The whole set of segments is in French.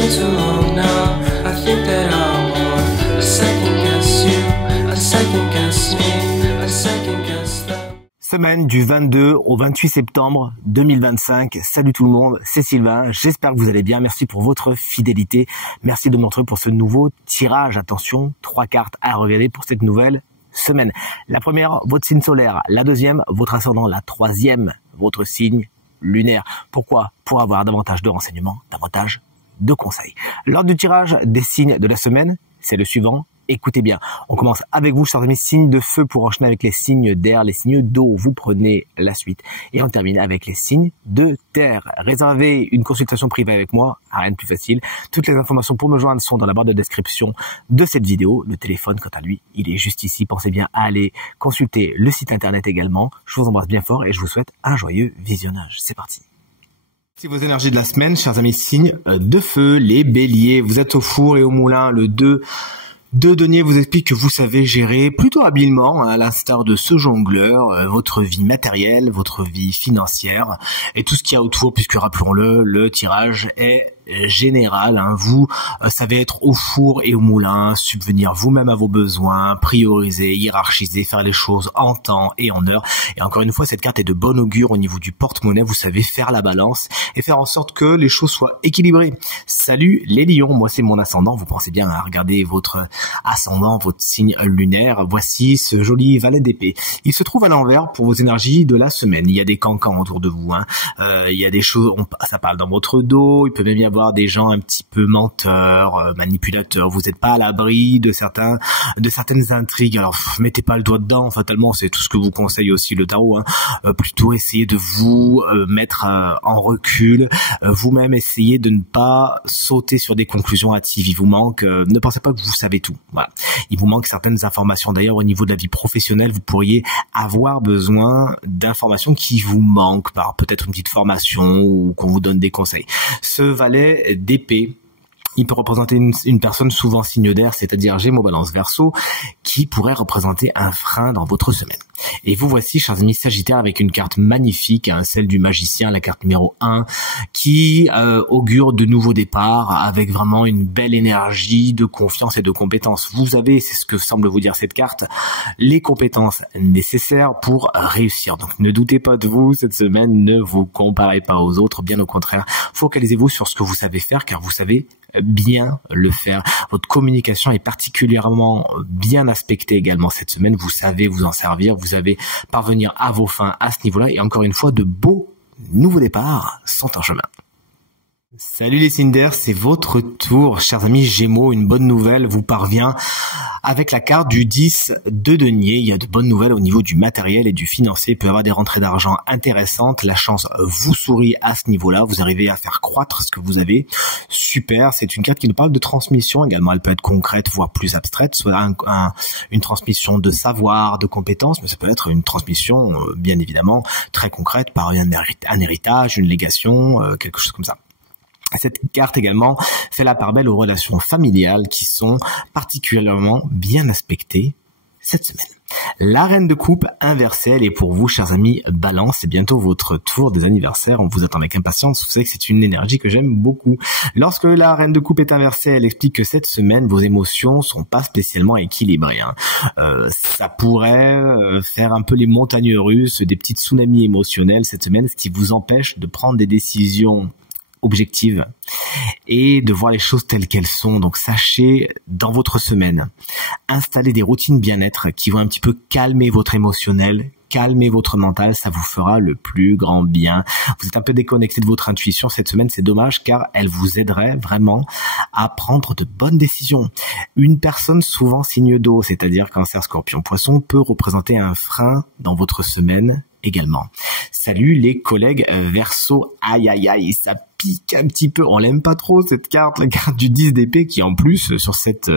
been too long now. I think that I want to second guess you, I second guess me, I second guess them. Semaine du 22 au 28 septembre 2025. Salut tout le monde, c'est Sylvain. J'espère que vous allez bien. Merci pour votre fidélité. Merci de me retrouver pour ce nouveau tirage. Attention, 3 cartes à regarder pour cette nouvelle semaine. La première, votre signe solaire. La deuxième, votre ascendant. La troisième, votre signe lunaire. Pourquoi? Pour avoir davantage de renseignements, davantage de conseils. L'ordre du tirage des signes de la semaine, c'est le suivant. Écoutez bien, on commence avec vous, chers amis, signes de feu pour enchaîner avec les signes d'air, les signes d'eau. Vous prenez la suite. Et on termine avec les signes de terre. Réservez une consultation privée avec moi, rien de plus facile. Toutes les informations pour me joindre sont dans la barre de description de cette vidéo. Le téléphone, quant à lui, il est juste ici. Pensez bien à aller consulter le site internet également. Je vous embrasse bien fort et je vous souhaite un joyeux visionnage. C'est parti. Si vos énergies de la semaine, chers amis, signes de feu, les béliers, vous êtes au four et au moulin, le 2 deniers vous explique que vous savez gérer plutôt habilement, à l'instar de ce jongleur, votre vie matérielle, votre vie financière et tout ce qu'il y a autour, puisque rappelons-le, le tirage est général. Vous savez être au four et au moulin, subvenir vous-même à vos besoins, prioriser, hiérarchiser, faire les choses en temps et en heure. Et encore une fois, cette carte est de bon augure au niveau du porte-monnaie. Vous savez faire la balance et faire en sorte que les choses soient équilibrées. Salut les lions, moi c'est mon ascendant. Vous pensez bien à regarder votre ascendant, votre signe lunaire. Voici ce joli valet d'épée. Il se trouve à l'envers pour vos énergies de la semaine. Il y a des cancans autour de vous. Il y a des choses, ça parle dans votre dos. Il peut même y avoir des gens un petit peu menteurs, manipulateurs. Vous n'êtes pas à l'abri de certaines intrigues. Alors mettez pas le doigt dedans. Fatalement, c'est tout ce que vous conseille aussi le tarot. Plutôt essayez de vous mettre en recul. Vous-même essayez de ne pas sauter sur des conclusions hâtives. Il vous manque. Ne pensez pas que vous savez tout. Voilà. Il vous manque certaines informations. D'ailleurs, au niveau de la vie professionnelle, vous pourriez avoir besoin d'informations qui vous manquent par peut-être une petite formation ou qu'on vous donne des conseils. Ce valet d'épée, il peut représenter une personne souvent signe d'air, c'est-à-dire Gémeaux, Balance, Verseau, qui pourrait représenter un frein dans votre semaine. Et vous voici, chers amis Sagittaires, avec une carte magnifique, celle du magicien, la carte numéro 1, qui augure de nouveaux départs, avec vraiment une belle énergie de confiance et de compétence. Vous avez, c'est ce que semble vous dire cette carte, les compétences nécessaires pour réussir. Donc ne doutez pas de vous cette semaine, ne vous comparez pas aux autres, bien au contraire, focalisez-vous sur ce que vous savez faire, car vous savez bien le faire. Votre communication est particulièrement bien aspectée également cette semaine. Vous savez vous en servir, vous savez parvenir à vos fins à ce niveau-là. Et encore une fois, de beaux nouveaux départs sont en chemin. Salut les signes d'air, c'est votre tour, chers amis Gémeaux. Une bonne nouvelle vous parvient avec la carte du 10 de denier. Il y a de bonnes nouvelles au niveau du matériel et du financier. Il peut y avoir des rentrées d'argent intéressantes. La chance vous sourit à ce niveau-là. Vous arrivez à faire croître ce que vous avez. Super. C'est une carte qui nous parle de transmission également. Elle peut être concrète, voire plus abstraite, soit une transmission de savoir, de compétences, mais ça peut être une transmission, bien évidemment, très concrète par un héritage, une légation, quelque chose comme ça. Cette carte également fait la part belle aux relations familiales qui sont particulièrement bien aspectées cette semaine. La reine de coupe inversée, elle est pour vous, chers amis Balance. C'est bientôt votre tour des anniversaires. On vous attend avec impatience. Vous savez que c'est une énergie que j'aime beaucoup. Lorsque la reine de coupe est inversée, elle explique que cette semaine, vos émotions sont pas spécialement équilibrées. Ça pourrait faire un peu les montagnes russes, des petites tsunamis émotionnels cette semaine, ce qui vous empêche de prendre des décisions objective et de voir les choses telles qu'elles sont. Donc sachez, dans votre semaine, installer des routines bien-être qui vont un petit peu calmer votre émotionnel, calmer votre mental, ça vous fera le plus grand bien. Vous êtes un peu déconnecté de votre intuition cette semaine, c'est dommage car elle vous aiderait vraiment à prendre de bonnes décisions. Une personne souvent signe d'eau, c'est-à-dire Cancer, Scorpion, Poisson, peut représenter un frein dans votre semaine également. Salut les collègues Verseau, aïe aïe aïe, ça pique un petit peu, on l'aime pas trop cette carte, la carte du 10 d'épée qui en plus sur cette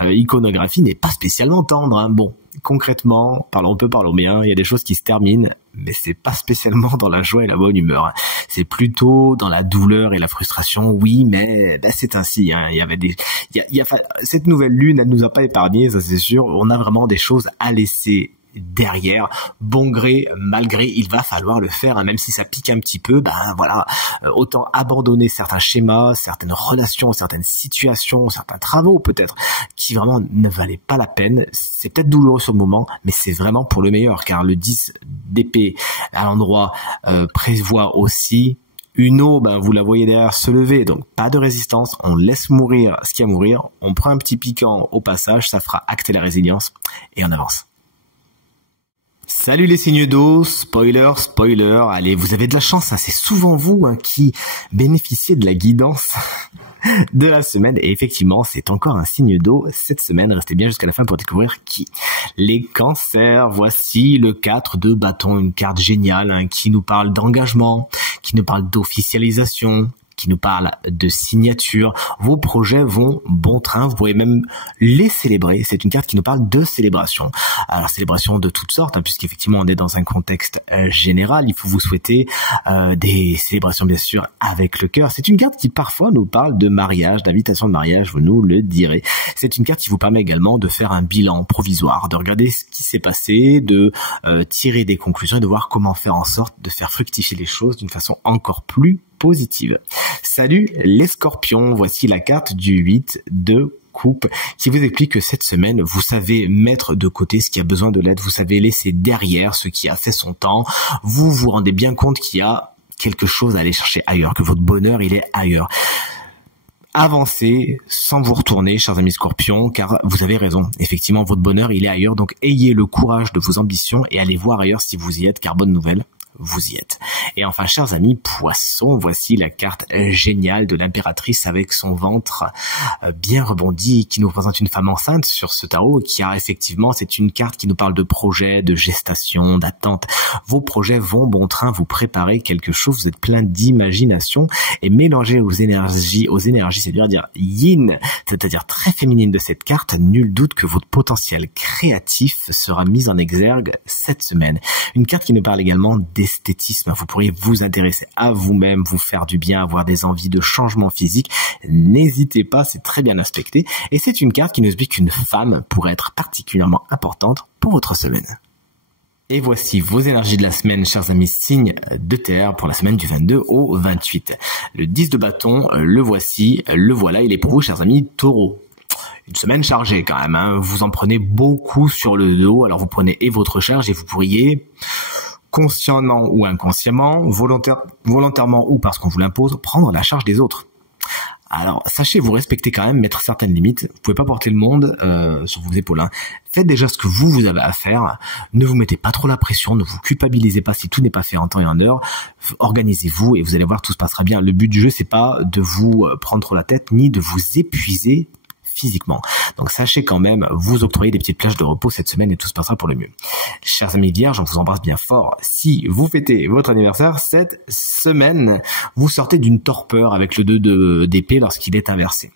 iconographie n'est pas spécialement tendre. Bon, concrètement, parlons bien, il y a des choses qui se terminent, mais c'est pas spécialement dans la joie et la bonne humeur. C'est plutôt dans la douleur et la frustration. Oui, mais c'est ainsi. Il y avait cette nouvelle lune, elle nous a pas épargné, ça c'est sûr. On a vraiment des choses à laisser derrière. Bon gré, mal gré, il va falloir le faire, hein, même si ça pique un petit peu, voilà, autant abandonner certains schémas, certaines relations, certaines situations, certains travaux peut-être, qui vraiment ne valaient pas la peine. C'est peut-être douloureux sur le moment, mais c'est vraiment pour le meilleur, car le 10 d'épée à l'endroit prévoit aussi une eau, vous la voyez derrière se lever, donc pas de résistance, on laisse mourir ce qu'il y a à mourir, on prend un petit piquant au passage, ça fera acter la résilience, et on avance. Salut les signes d'eau, spoiler, allez, vous avez de la chance, hein, c'est souvent vous qui bénéficiez de la guidance de la semaine, et effectivement, c'est encore un signe d'eau cette semaine, restez bien jusqu'à la fin pour découvrir qui. Les cancers, voici le 4 de bâton, une carte géniale qui nous parle d'engagement, qui nous parle d'officialisation, qui nous parle de signature. Vos projets vont bon train, vous pourrez même les célébrer. C'est une carte qui nous parle de célébration. Alors célébration de toutes sortes, puisqu'effectivement on est dans un contexte général. Il faut vous souhaiter des célébrations bien sûr avec le cœur. C'est une carte qui parfois nous parle de mariage, d'invitation de mariage, vous nous le direz. C'est une carte qui vous permet également de faire un bilan provisoire, de regarder ce qui s'est passé, de tirer des conclusions et de voir comment faire en sorte de faire fructifier les choses d'une façon encore plus positive. Salut les scorpions, voici la carte du 8 de coupe qui vous explique que cette semaine, vous savez mettre de côté ce qui a besoin de l'aide, vous savez laisser derrière ce qui a fait son temps, vous vous rendez bien compte qu'il y a quelque chose à aller chercher ailleurs, que votre bonheur il est ailleurs. Avancez sans vous retourner, chers amis scorpions, car vous avez raison. Effectivement, votre bonheur, il est ailleurs, donc ayez le courage de vos ambitions et allez voir ailleurs si vous y êtes, car bonne nouvelle, vous y êtes. Et enfin, chers amis poissons, voici la carte géniale de l'impératrice avec son ventre bien rebondi, qui nous représente une femme enceinte sur ce tarot, qui a effectivement, c'est une carte qui nous parle de projet, de gestation, d'attente. Vos projets vont bon train, vous préparez quelque chose, vous êtes plein d'imagination et mélangez aux énergies, c'est-à-dire yin, c'est-à-dire très féminine de cette carte, nul doute que votre potentiel créatif sera mis en exergue cette semaine. Une carte qui nous parle également d'esthétisme. Vous pourriez vous intéresser à vous-même, vous faire du bien, avoir des envies de changement physique. N'hésitez pas, c'est très bien aspecté. Et c'est une carte qui nous explique qu'une femme pourrait être particulièrement importante pour votre semaine. Et voici vos énergies de la semaine, chers amis signes de terre, pour la semaine du 22 au 28. Le 10 de bâton, le voici, le voilà, il est pour vous, chers amis taureaux. Une semaine chargée quand même, vous en prenez beaucoup sur le dos, alors vous prenez et votre charge et vous pourriez consciemment ou inconsciemment, volontairement ou parce qu'on vous l'impose, prendre la charge des autres. Alors, sachez vous respecter quand même, mettre certaines limites. Vous pouvez pas porter le monde sur vos épaules. Faites déjà ce que vous avez à faire. Ne vous mettez pas trop la pression. Ne vous culpabilisez pas si tout n'est pas fait en temps et en heure. Organisez-vous et vous allez voir, tout se passera bien. Le but du jeu, c'est pas de vous prendre trop la tête ni de vous épuiser physiquement. Donc sachez quand même vous octroyer des petites plages de repos cette semaine et tout se passera pour le mieux. Chers amis vierges, on vous embrasse bien fort. Si vous fêtez votre anniversaire cette semaine, vous sortez d'une torpeur avec le 2 d'épée lorsqu'il est inversé.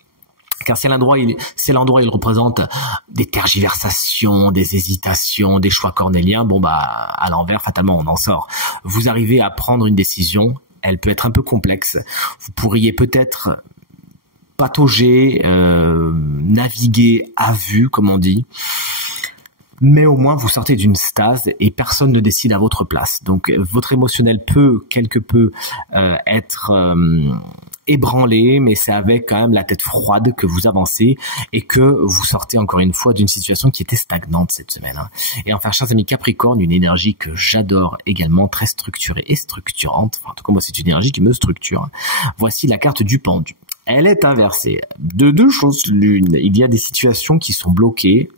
Car c'est l'endroit où il représente des tergiversations, des hésitations, des choix cornéliens. À l'envers, fatalement, on en sort. Vous arrivez à prendre une décision, elle peut être un peu complexe. Vous pourriez peut-être patauger, naviguer à vue, comme on dit. Mais au moins, vous sortez d'une stase et personne ne décide à votre place. Donc, votre émotionnel peut quelque peu être ébranlé, mais c'est avec quand même la tête froide que vous avancez et que vous sortez encore une fois d'une situation qui était stagnante cette semaine. Et enfin, chers amis Capricorne, une énergie que j'adore également, très structurée et structurante. Enfin, en tout cas, moi, c'est une énergie qui me structure. Voici la carte du pendu. Elle est inversée. De deux choses l'une. Il y a des situations qui sont bloquées.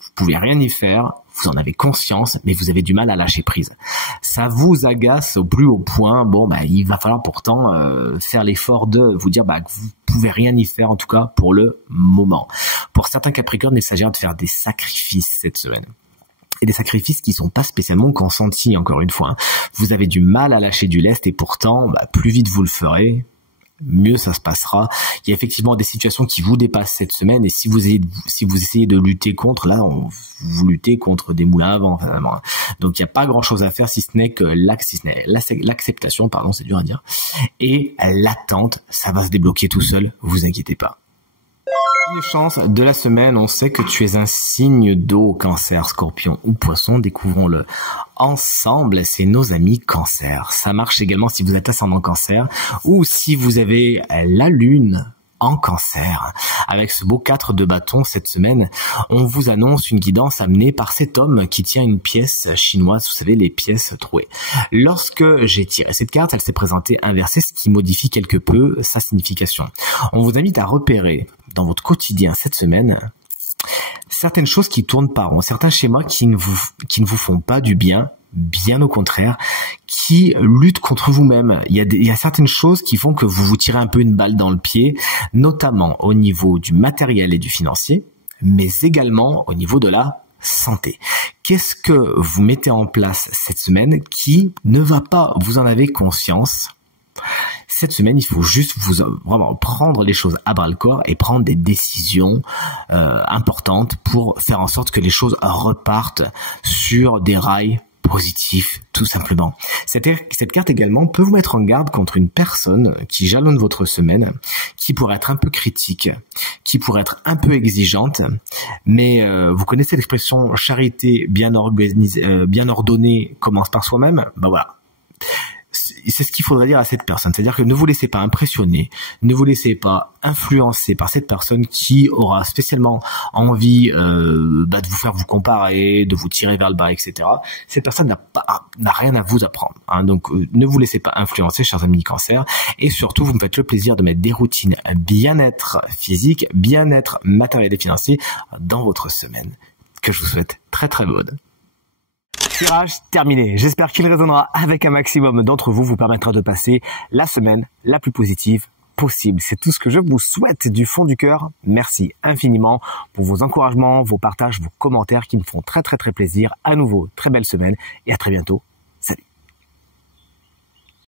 Vous pouvez rien y faire. Vous en avez conscience, mais vous avez du mal à lâcher prise. Ça vous agace au plus haut point. Il va falloir pourtant faire l'effort de vous dire que vous pouvez rien y faire, en tout cas pour le moment. Pour certains Capricornes, il s'agira de faire des sacrifices cette semaine. Et des sacrifices qui sont pas spécialement consentis, encore une fois. Vous avez du mal à lâcher du lest et pourtant, plus vite vous le ferez, mieux ça se passera. Il y a effectivement des situations qui vous dépassent cette semaine et si vous essayez de lutter contre, là, vous luttez contre des moulins à vent, finalement. Donc il n'y a pas grand chose à faire si ce n'est que l'acceptation, c'est dur à dire, et l'attente, ça va se débloquer tout seul, vous inquiétez pas. Une chance de la semaine, on sait que tu es un signe d'eau, Cancer, Scorpion ou Poisson, découvrons-le ensemble, c'est nos amis Cancer. Ça marche également si vous êtes ascendant Cancer ou si vous avez la Lune en Cancer. Avec ce beau 4 de bâton cette semaine, on vous annonce une guidance amenée par cet homme qui tient une pièce chinoise, vous savez, les pièces trouées. Lorsque j'ai tiré cette carte, elle s'est présentée inversée, ce qui modifie quelque peu sa signification. On vous invite à repérer dans votre quotidien cette semaine certaines choses qui tournent par rond, certains schémas qui ne vous font pas du bien, bien au contraire, qui luttent contre vous-même. Il y a certaines choses qui font que vous vous tirez un peu une balle dans le pied, notamment au niveau du matériel et du financier, mais également au niveau de la santé. Qu'est-ce que vous mettez en place cette semaine qui ne va pas, vous en avez conscience? Cette semaine, il faut juste vraiment prendre les choses à bras-le-corps et prendre des décisions importantes pour faire en sorte que les choses repartent sur des rails positifs, tout simplement. Cette carte également peut vous mettre en garde contre une personne qui jalonne votre semaine, qui pourrait être un peu critique, qui pourrait être un peu exigeante, mais vous connaissez l'expression charité bien ordonnée commence par soi-même. Ben voilà. C'est ce qu'il faudrait dire à cette personne, c'est-à-dire que ne vous laissez pas impressionner, ne vous laissez pas influencer par cette personne qui aura spécialement envie de vous faire vous comparer, de vous tirer vers le bas, etc. Cette personne n'a rien à vous apprendre, hein. Donc ne vous laissez pas influencer, chers amis Cancer, et surtout vous me faites le plaisir de mettre des routines bien-être physique, bien-être matériel et financier dans votre semaine, que je vous souhaite très très bonne. Tirage terminé. J'espère qu'il résonnera avec un maximum d'entre vous, vous permettra de passer la semaine la plus positive possible. C'est tout ce que je vous souhaite du fond du cœur. Merci infiniment pour vos encouragements, vos partages, vos commentaires qui me font très très très plaisir. À nouveau, très belle semaine et à très bientôt